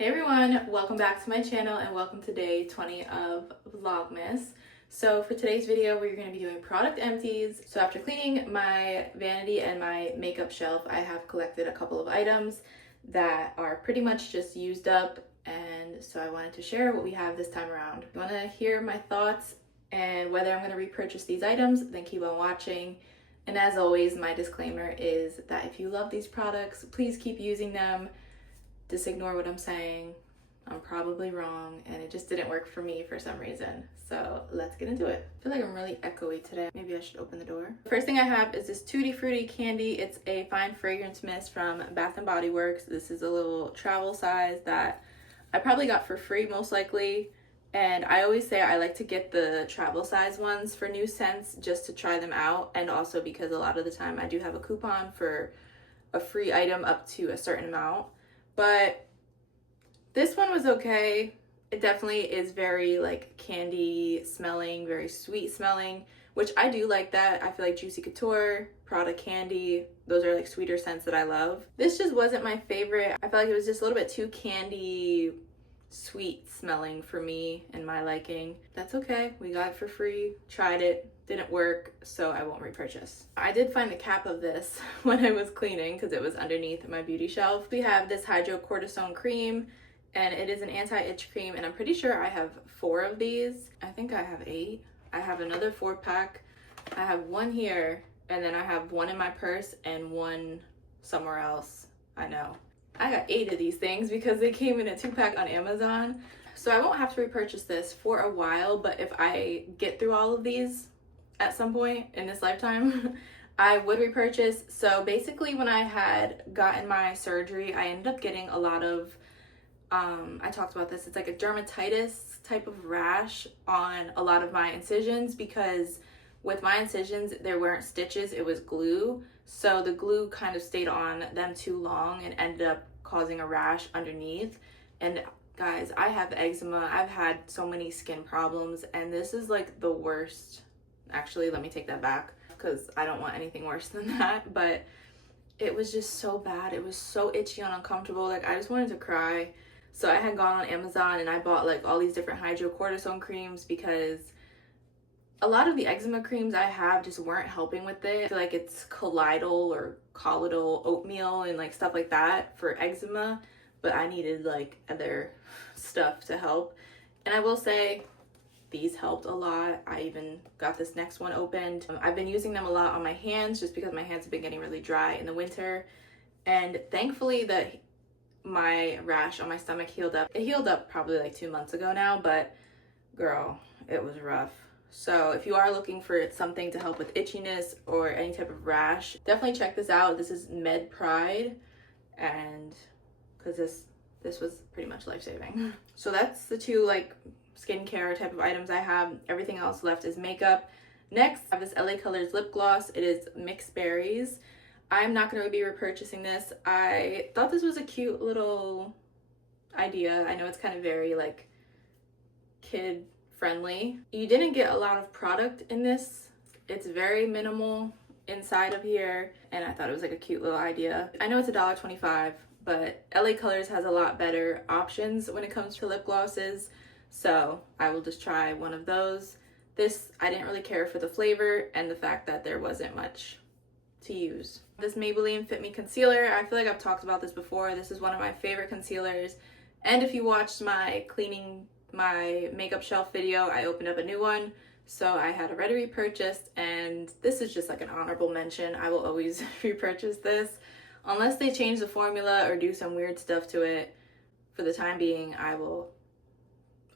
Hey everyone, welcome back to my channel and welcome to day 20 of Vlogmas. So for today's video, we're going to be doing product empties. So after cleaning my vanity and my makeup shelf, I have collected a couple of items that are pretty much just used up, and so I wanted to share what we have this time around. If you want to hear my thoughts and whether I'm going to repurchase these items, then keep on watching. And as always, my disclaimer is that if you love these products, please keep using them. Just ignore what I'm saying. I'm probably wrong and it just didn't work for me for some reason. So let's get into it. I feel like I'm really echoey today. Maybe I should open the door. The first thing I have is this Tutti Frutti candy. It's a fine fragrance mist from Bath & Body Works. This is a little travel size that I probably got for free most likely. And I always say I like to get the travel size ones for new scents just to try them out. And also because a lot of the time I do have a coupon for a free item up to a certain amount. But this one was okay. It definitely is very like candy smelling, very sweet smelling, which I do like that. I feel like Juicy Couture, Prada Candy, those are like sweeter scents that I love. This just wasn't my favorite. I felt like it was just a little bit too candy sweet smelling for me and my liking. That's okay. We got it for free, tried it, didn't work, so I won't repurchase. I did find the cap of this when I was cleaning because it was underneath my beauty shelf. We have this hydrocortisone cream and it is an anti-itch cream, and I'm pretty sure I have 4 of these. I think I have 8. I have another 4-pack. I have one here, and then I have one in my purse and one somewhere else. I know. I got 8 of these things because they came in a 2-pack on Amazon. So I won't have to repurchase this for a while, but if I get through all of these at some point in this lifetime, I would repurchase. So basically when I had gotten my surgery, I ended up getting a lot of, I talked about this, it's like a dermatitis type of rash on a lot of my incisions, because with my incisions, there weren't stitches, it was glue. So the glue kind of stayed on them too long and ended up causing a rash underneath. And guys, I have eczema. I've had so many skin problems, and this is like the worst. Actually, let me take that back because I don't want anything worse than that. But it was just so bad. It was so itchy and uncomfortable. Like, I just wanted to cry. So I had gone on Amazon and I bought like all these different hydrocortisone creams because a lot of the eczema creams I have just weren't helping with it. I feel like it's colloidal oatmeal and like stuff like that for eczema, but I needed like other stuff to help. And I will say these helped a lot. I even got this next one opened. I've been using them a lot on my hands just because my hands have been getting really dry in the winter. And thankfully that my rash on my stomach healed up. It healed up probably like 2 months ago now, but girl, it was rough. So if you are looking for something to help with itchiness or any type of rash, definitely check this out. This is Med Pride, and because this was pretty much life-saving. So that's the 2 like skincare type of items I have. Everything else left is makeup. Next, I have this LA Colors lip gloss. It is Mixed Berries. I'm not going to be repurchasing this. I thought this was a cute little idea. I know it's kind of very like kid friendly. You didn't get a lot of product in this. It's very minimal inside of here, and I thought it was like a cute little idea. I know it's $1.25, but LA Colors has a lot better options when it comes to lip glosses, so I will just try one of those. This, I didn't really care for the flavor and the fact that there wasn't much to use. This Maybelline Fit Me concealer, I feel like I've talked about this before. This is one of my favorite concealers, and if you watched my cleaning my makeup shelf video, I opened up a new one, so I had already repurchased, and this is just like an honorable mention. I will always repurchase this unless they change the formula or do some weird stuff to it. For the time being, I will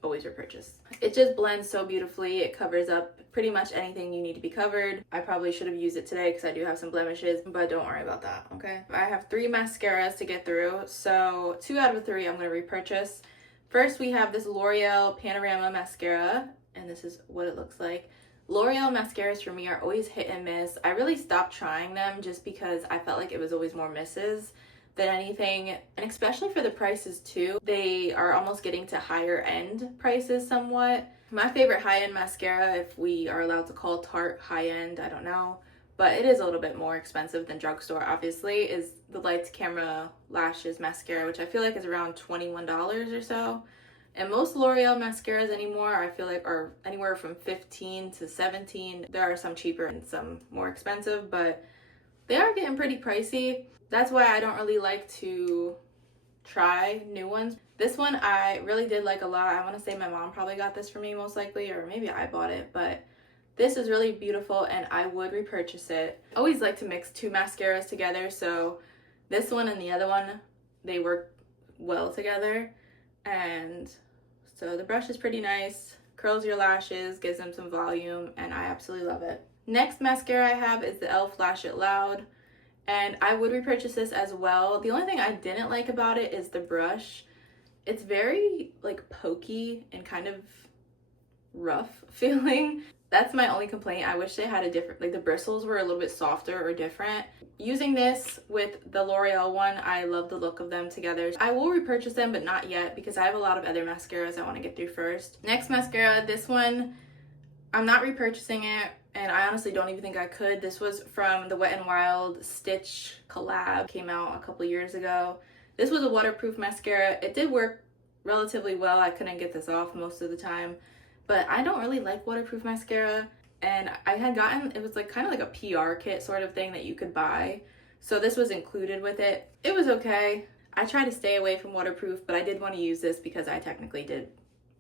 always repurchase. It just blends so beautifully. It covers up pretty much anything you need to be covered. I probably should have used it today because I do have some blemishes, but don't worry about that, okay? I have 3 mascaras to get through, so 2 out of 3 I'm going to repurchase. First, we have this L'Oreal Panorama Mascara, and this is what it looks like. L'Oreal mascaras for me are always hit and miss. I really stopped trying them just because I felt like it was always more misses than anything, and especially for the prices too. They are almost getting to higher end prices somewhat. My favorite high-end mascara, if we are allowed to call Tarte high-end, I don't know, but it is a little bit more expensive than drugstore, obviously, is the Lights Camera Lashes mascara, which I feel like is around $21 or so. And most L'Oreal mascaras anymore, I feel like, are anywhere from $15 to $17. There are some cheaper and some more expensive, but they are getting pretty pricey. That's why I don't really like to try new ones. This one I really did like a lot. I want to say my mom probably got this for me most likely, or maybe I bought it, but this is really beautiful and I would repurchase it. I always like to mix two mascaras together, so this one and the other one, they work well together. And so the brush is pretty nice, curls your lashes, gives them some volume, and I absolutely love it. Next mascara I have is the e.l.f. Lash It Loud, and I would repurchase this as well. The only thing I didn't like about it is the brush. It's very like pokey and kind of rough feeling. That's my only complaint. I wish they had a different, like the bristles were a little bit softer or different. Using this with the L'Oreal one, I love the look of them together. I will repurchase them, but not yet because I have a lot of other mascaras I want to get through first. Next mascara, this one, I'm not repurchasing it, and I honestly don't even think I could. This was from the Wet n Wild Stitch collab, came out a couple years ago. This was a waterproof mascara. It did work relatively well. I couldn't get this off most of the time, but I don't really like waterproof mascara. And I had gotten, it was like kind of like a PR kit sort of thing that you could buy. So this was included with it. It was okay. I try to stay away from waterproof, but I did want to use this because I technically did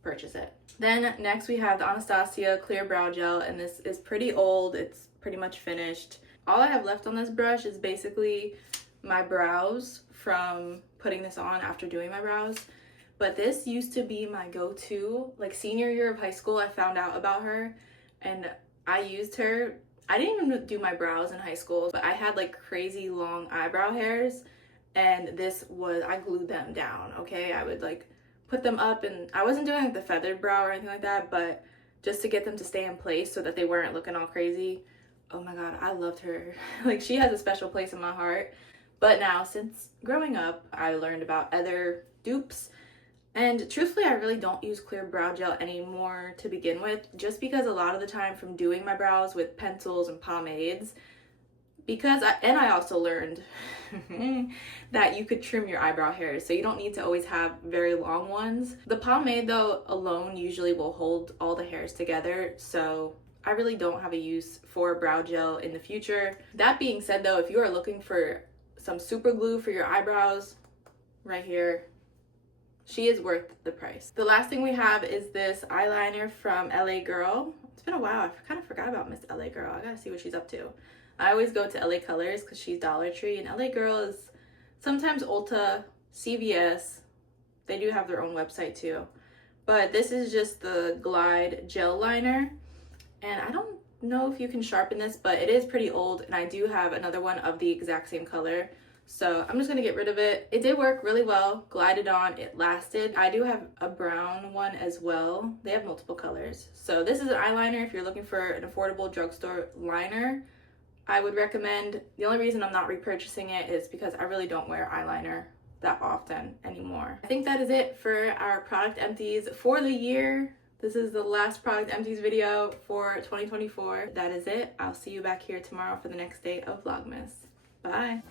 purchase it. Then next we have the Anastasia Clear Brow Gel, and this is pretty old. It's pretty much finished. All I have left on this brush is basically my brows from putting this on after doing my brows. But this used to be my go-to. Like senior year of high school, I found out about her and I used her. I didn't even do my brows in high school, but I had like crazy long eyebrow hairs, and this was, I glued them down, okay? I would like put them up, and I wasn't doing like the feathered brow or anything like that, but just to get them to stay in place so that they weren't looking all crazy. Oh my god, I loved her. Like she has a special place in my heart. But now, since growing up, I learned about other dupes. And truthfully, I really don't use clear brow gel anymore to begin with, just because a lot of the time from doing my brows with pencils and pomades, I also learned that you could trim your eyebrow hairs, so you don't need to always have very long ones. The pomade though alone usually will hold all the hairs together, so I really don't have a use for brow gel in the future. That being said though, if you are looking for some super glue for your eyebrows, right here, she is worth the price. The last thing we have is this eyeliner from LA Girl. It's been a while. I kind of forgot about Miss LA Girl. I gotta see what she's up to. I always go to LA Colors because she's Dollar Tree, and LA Girl is sometimes Ulta, CVS. They do have their own website too. But this is just the Glide Gel Liner. And I don't know if you can sharpen this, but it is pretty old, and I do have another one of the exact same color. So I'm just gonna get rid of it. It did work really well, glided on, it lasted. I do have a brown one as well. They have multiple colors. So this is an eyeliner if you're looking for an affordable drugstore liner. I would recommend. The only reason I'm not repurchasing it is because I really don't wear eyeliner that often anymore. I think that is it for our product empties for the year. This is the last product empties video for 2024. That is it. I'll see you back here tomorrow for the next day of Vlogmas. Bye.